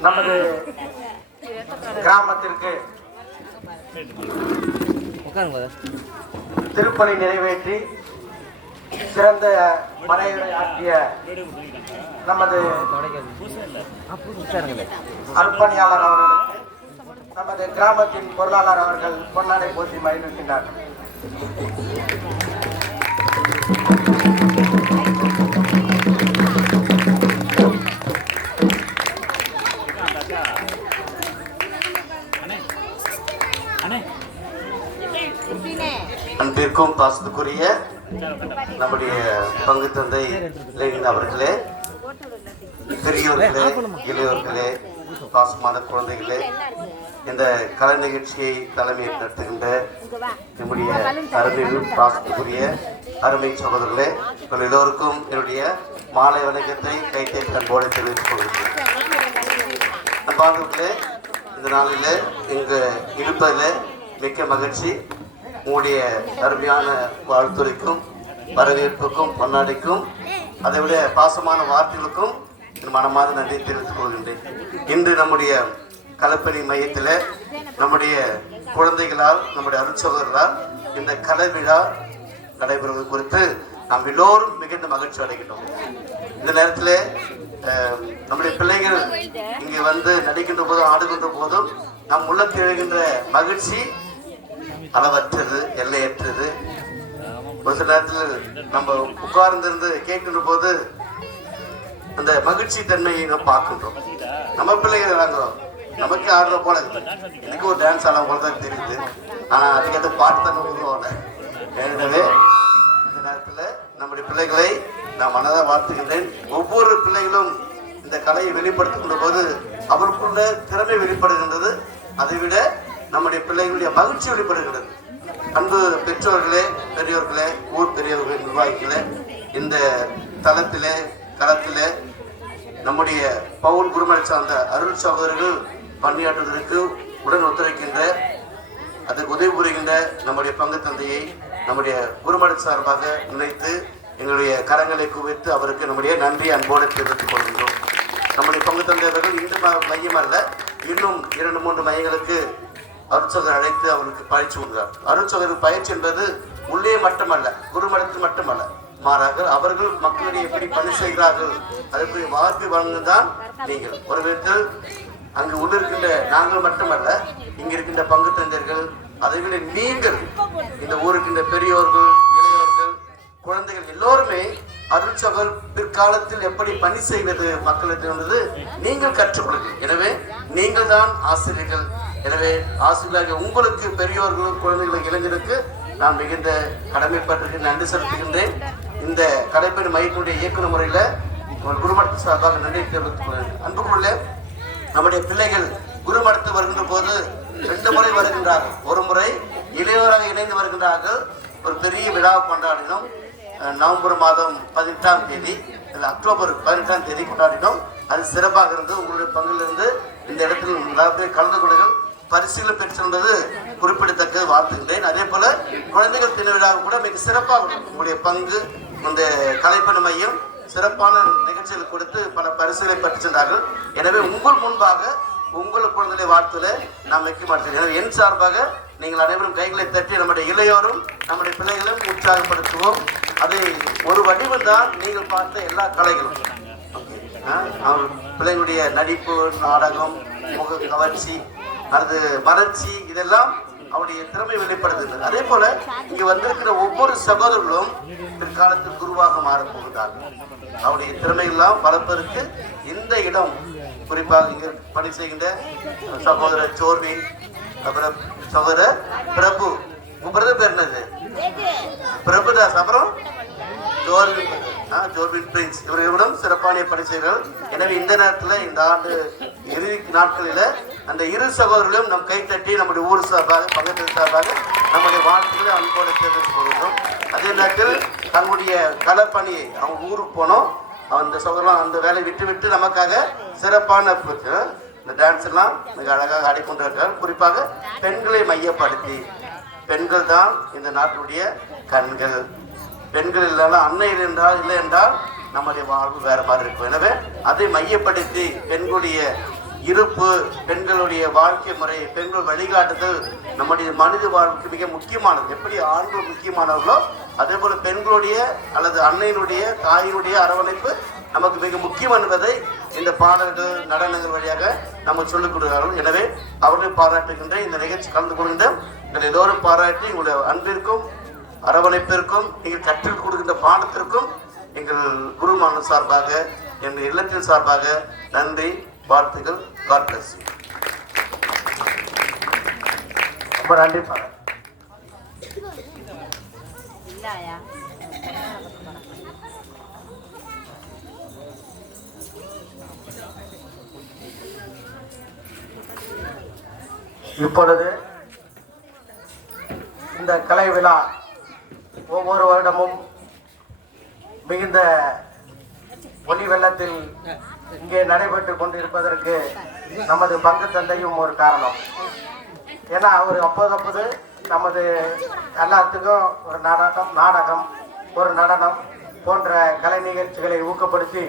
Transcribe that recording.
நமது கிராமத்திற்கு திருப்பணி நிறைவேற்றி சிறந்த மனைவியை ஆற்றிய நமது அர்ப்பணியாளர் அவர்களுக்கு நமது கிராமத்தின் பொருளாளர் அவர்கள் பொன்னாடை போற்றி மகிழ்விக்கின்றார் பாசத்துக்குரிய நம்முடைய பங்கு தந்தை லெனின் அவர்களே பெரியோர்களே இளையோர்களே பாசமான குழந்தைகளே இந்த கலை நிகழ்ச்சியை தலைமை நடத்துகின்ற நம்முடைய அருமையும் பாசத்துக்குரிய அருமை சகோதரர்களே உங்கள் எல்லோருக்கும் என்னுடைய மாலை வணக்கத்தை கைத்தை கண்போடு தெரிவித்துக் கொள்கிறேன். அன்பானவர்களே இந்த நாளில் இங்கு இருப்பதில் மிக்க மகிழ்ச்சி. உங்களுடைய அருமையான வாழ்த்துரைக்கும் வரவேற்புக்கும் பொன்னாடிக்கும் அதை விட பாசமான வார்த்தைகளுக்கும் என் மனமார்ந்த நன்றி தெரிவித்துக் கொள்கின்றேன். இன்று நம்முடைய கலப்பணி மையத்தில் நம்முடைய குழந்தைகளால் நம்முடைய அருட்சகர்களால் இந்த கலை விழா நடைபெறுவது குறித்து நாம் எல்லோரும் மிகுந்த மகிழ்ச்சி அடைகின்றோம். இந்த நேரத்தில் நம்முடைய பிள்ளைகள் இங்கே வந்து நடிக்கின்ற போதும் ஆடுகின்ற போதும் நம் உள்ளத்தில் எழுகின்ற மகிழ்ச்சி அளவற்றது எல்லையற்றது. ஒரு சில நேரத்தில் நம்ம உட்கார்ந்திருந்து கேட்கின்ற போது அந்த மகிழ்ச்சி தன்மையை நம்ம பார்க்கின்றோம். நம்ம பிள்ளைகள் விளாங்குறோம் நமக்கு ஆடுற போல எனக்கு ஒரு டான்ஸ் ஆட போல தான் தெரியுது. ஆனா அதுக்கேற்ற பாட்டு தான் உருவாங்க எனவே இந்த நேரத்தில் நம்முடைய பிள்ளைகளை நான் மனதாக வாழ்த்துகின்றேன். ஒவ்வொரு பிள்ளைகளும் இந்த கலையை வெளிப்படுத்துகின்ற போது அவருக்குள்ள திறமை வெளிப்படுகின்றது. அதை விட நம்முடைய பிள்ளைகளுடைய மகிழ்ச்சி வெளிப்படுகிறது. அன்பு பெற்றோர்களே பெரியோர்களே ஊர் பெரியவர்கள் நிர்வாகிகளே இந்த தளத்திலே களத்திலே நம்முடைய பவுல் குருமலை சார்ந்த அருள் சகோதரர்கள் பணியாற்றுவதற்கு உடன் ஒத்துழைக்கின்ற அதற்கு உதவி புரிகின்ற நம்முடைய பங்கு தந்தையை நம்முடைய குருமட சார்பாக நினைத்து எங்களுடைய கரங்களை குவித்து அவருக்கு நம்முடைய நன்றி அன்போடு தெரிவித்துக் கொள்கின்றோம். நம்முடைய பங்கு தந்தையவர்கள் இந்த மையம் அல்ல இன்னும் இரண்டு மூன்று மையங்களுக்கு அருட்சகர் அழைத்து அவருக்கு பயிற்சி கொடுக்கிறார். அருட்சகர் பயிற்சி என்பது உள்ளே மட்டுமல்ல குருமடத்தில் மட்டுமல்ல. மாறாக அவர்கள் மக்களிடையே எப்படி பணி செய்கிறார்கள் அதற்குரிய வார்த்தை வழங்குதான் நீங்கள். ஒரு விதத்தில் அங்கு உள்ளிருக்கின்ற நாங்கள் மட்டுமல்ல இங்க இருக்கின்ற பங்கு தந்தர்கள் அதை விட நீங்கள் இந்த ஊருக்கின்ற பெரியோர்கள் இளையோர்கள் குழந்தைகள் எல்லோருமே அருட்சகர் பிற்காலத்தில் எப்படி பணி செய்வது மக்களுக்கு என்பது நீங்கள் கற்றுக்கொள்ளுங்கள். எனவே நீங்கள் தான் ஆசிரியர்கள். எனவே ஆசிரியர்களாக உங்களுக்கு பெரியோர்களும் குழந்தைகளுக்கு இளைஞருக்கு நான் மிகுந்த கடமைப்பட்டிருக்கு நன்றி செலுத்துகின்றேன். இந்த கடைப்பெண் மையத்தினுடைய இயக்குநர் முறையில் உங்கள் குருமடத்து சார்பாக நன்றி தெரிவித்துக் கொள்கிறேன். அன்புக்குள்ளே நம்முடைய பிள்ளைகள் குருமடத்து வருகின்ற போது ரெண்டு முறை வருகின்றார்கள். ஒரு முறை இளையோராக இணைந்து வருகின்றார்கள். ஒரு பெரிய விழாவை கொண்டாடினோம். நவம்பர் மாதம் பதினெட்டாம் தேதி இல்லை அக்டோபர் பதினெட்டாம் தேதி கொண்டாடினோம். அது சிறப்பாக இருந்து உங்களுடைய பங்கிலிருந்து இந்த இடத்தில் நிறைய கலந்து கொள்ளுங்கள் பரிசுகளை பெற்றிருந்தது குறிப்பிடத்தக்க வாழ்த்துகின்றேன் அதே போல குழந்தைகள் தின விழா கூட மிக சிறப்பாக உங்களுடைய பங்கு இந்த கலைப்பண மையம் சிறப்பான நிகழ்ச்சிகள் கொடுத்து பல பரிசுகளை பெற்று சென்றார்கள். எனவே உங்கள் முன்பாக உங்கள் குழந்தைகளை வாழ்த்துல நாம் வைக்க மாட்டேன் எனவே என் சார்பாக நீங்கள் அனைவரும் கைகளை தட்டி நம்முடைய இளையோரும் நம்முடைய பிள்ளைகளும் உற்சாகப்படுத்துவோம். அது ஒரு வடிவம் தான் நீங்கள் பார்த்த எல்லா கலைகளும். பிள்ளைகளுடைய நடிப்பு நாடகம் முக கவர்ச்சி அது மலர்ச்சி இதெல்லாம் அவருடைய திறமை வெளிப்படுத்துகிறது அதே போல இங்க வந்திருக்கிற ஒவ்வொரு சகோதரர்களும் பிற்காலத்தில் குருவாக மாற போகிறார்கள் அவருடைய திறமையெல்லாம் வளர்ப்பதற்கு இந்த இடம் குறிப்பாக இங்கு பணி செய்கின்ற சகோதரர் சோர்வின் அப்புறம் சகோதரர் பிரபு. உங்க பிரதர் பேர் என்னது? பிரபுதாஸ் அப்புறம் ஜோர்வின் ஜோர்வின் பிரின்ஸ் இவர்களிடம் சிறப்பான பணி செய்கிறார்கள் எனவே இந்த நேரத்தில் இந்த ஆண்டு இறுதி நாட்களில் அந்த இரு சகோதரர்களும் நம் கைத்தட்டி நம்முடைய ஊர் சார்பாக பக்கத்து சார்பாக நம்முடைய வாழ்த்துக்களை அன்போடு தெரிவித்துக் கொள்கிறோம் அதே நேரத்தில் தன்னுடைய களப்பணியை அவங்க ஊருக்கு போனோம். அந்த சகோதரம் அந்த வேலையை விட்டு விட்டு நமக்காக சிறப்பான இந்த டான்ஸ் எல்லாம் மிக அழகாக ஆடிக்கொண்டிருக்கிறார். குறிப்பாக பெண்களை மையப்படுத்தி பெண்கள் தான் இந்த நாட்டுடைய கண்கள். பெண்கள் இல்லைன்னா அன்னை என்றால் இல்லை என்றால் நம்முடைய வாழ்வு வேற மாதிரி இருக்கும். எனவே அதை மையப்படுத்தி பெண்களுடைய இருப்பு பெண்களுடைய வாழ்க்கை முறை பெண்கள் வழிகாட்டுதல் நம்முடைய மனித வாழ்வுக்கு மிக முக்கியமானது. எப்படி ஆண்கள் முக்கியமானவர்களோ அதே போல பெண்களுடைய அல்லது அன்னையினுடைய தாயினுடைய அரவணைப்பு நமக்கு மிக முக்கியம் என்பதை இந்த பாடல்கள் நடனங்கள் வழியாக நம்ம சொல்லிக் கொடுக்கிறார்கள். எனவே அவர்களை பாராட்டுகின்ற இந்த நிகழ்ச்சி கலந்து கொள்கின்ற நீங்கள் எல்லோரும் பாராட்டி உங்களுடைய அன்பிற்கும் அரவணைப்பிற்கும் நீங்கள் கற்றுக் கொடுக்கின்ற பாடத்திற்கும் எங்கள் குருமான சார்பாக எங்கள் இல்லத்தின் சார்பாக நன்றி. வாழ்த்துக்கள் காட் பிளஸ் ரொம்ப நன்றி இப்பொழுது இந்த கலை விழா ஒவ்வொரு வருடமும் மிகுந்த ஒளி வெள்ளத்தில் இங்கே நடைபெற்று கொண்டிருப்பதற்கு நமது பங்கு தந்தையும் ஒரு காரணம். ஏன்னா அவர் அப்போது அப்போது நமது எல்லாத்துக்கும் ஒரு நாடகம் நாடகம் ஒரு நடனம் போன்ற கலை நிகழ்ச்சிகளை ஊக்கப்படுத்தி